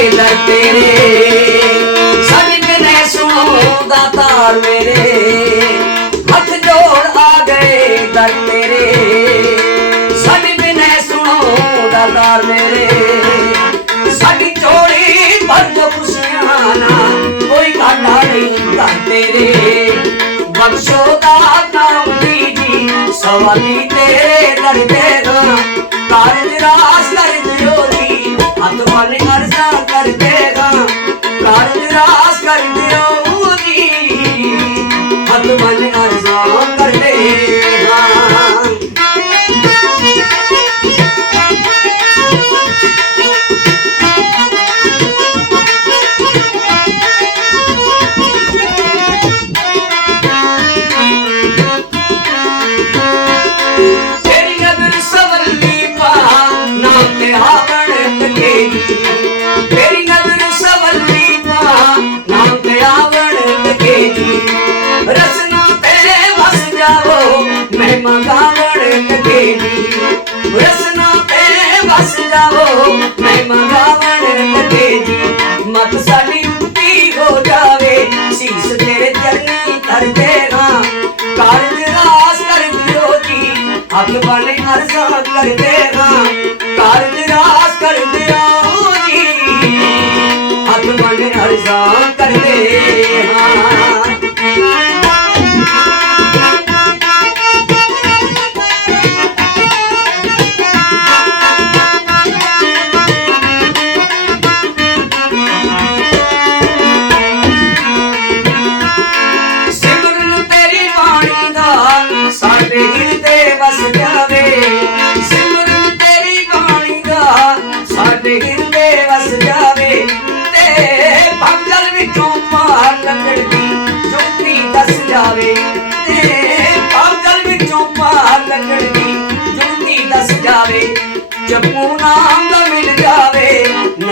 ਗਏ ਤੇਰੇ। ਸਾਡੀ ਬਿਨੇ ਸੁਣੋ ਦਾਤਾਰ ਮੇਰੇ। ਹੱਥ ਜੋੜ ਆ ਗਏ ਦਰ ਤੇਰੇ। ਸਾਡੀ ਬਿਨੇ ਸੁਣੋ ਦਾਤਾਰ ਮੇਰੇ। ਸਾਡੀ ਝੋਲੀ ਭਰ ਜੋ ਖੁਸ਼ੀਆਂ ਨਾ ਕੋਈ ਘਾਟਾ ਨਹੀਂ ਘਰ ਤੇਰੇ। ਬਖਸ਼ੋ ਦਾ ਨਾਮ ਦੀ ਜੀ ਸਵਾਲੀ ਤੇਰੇ ਦਰ ਤੇਰਾ ਕਾਰਜ ਰਾਸ ਕਰ ਦਿਓ ਜੀ, ਹੱਥ ਮਨ ਕਾਰਜ ਰਾਸ ਕਰ ਵਸ ਜਾਵੋ, ਮੈਂ ਮੰਗਾਵਣ ਤੇਰੀ ਮਤ ਸਾਡੀ ਉੱਤੀ ਹੋ ਜਾਵੇ। ਸੀਸ ਤੇਰੇ ਚਰਨੀ ਧਰ ਦੇਗਾ ਕਾਰਜ ਰਾਸ ਕਰ ਦਿਓ ਜੀ ਹੱਥ ਬਣੇ ਅਰਜ਼ਾ ਕਰ ਦੇਗਾ ਕਾਰਜ ਰਾਸ ਕਰ ਦਿਓ ਜੀ ਹੱਥ ਬਣੇ ਅਰਜ਼ਾ ਕਰ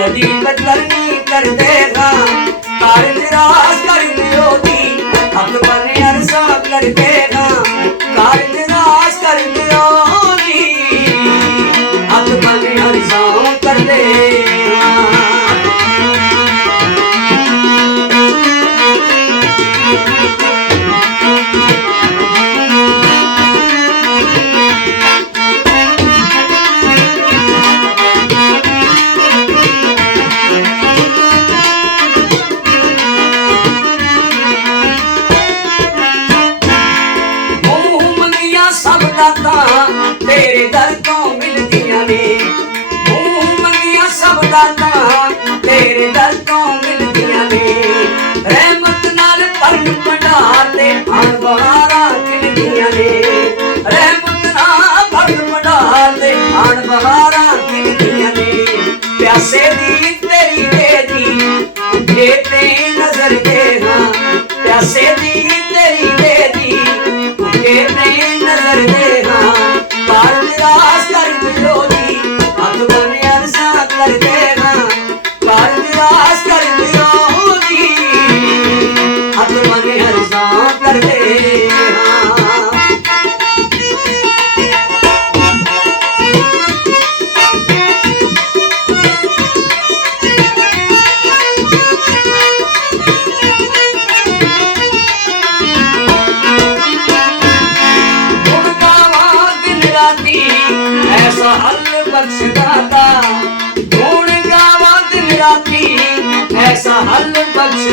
ਨਦੀ ਬਦਲਣੀ ਕਰ ਦੇਗਾ ਕਾਰਜ ਰਾਸ ਕਰ ਦਿਓ ਜੀ ਹੱਥ ਬਨੇ ਅਰਸਾ ਕਰ ਦੇਗਾ ਕਾਰਜ ਕਰ ਦਿਓ ਜੀ ਹੱਥ ਬਨੇ ਅਰਸਾ ਕਰ ਦੇਗਾ ਮੂੰਹ ਦਾਤਾਂ ਤੇਰੇ ਦਰ ਤੋਂ ਮਿਲਦੀਆਂ ਨੇ। ਮੂੰਹ ਮੰਗੀਆਂ ਸਭ ਦਾਤਾਂ ਤੇਰੇ ਦਰ ਤੋਂ ਐਸਾ ਹੱਲ ਬਖਸ਼ ਦਾਤਾ ਗੁਣ ਗਾਵਾਂ ਦਿਨ ਰਾਤੀ ਐਸਾ ਹੱਲ ਬਖਸ਼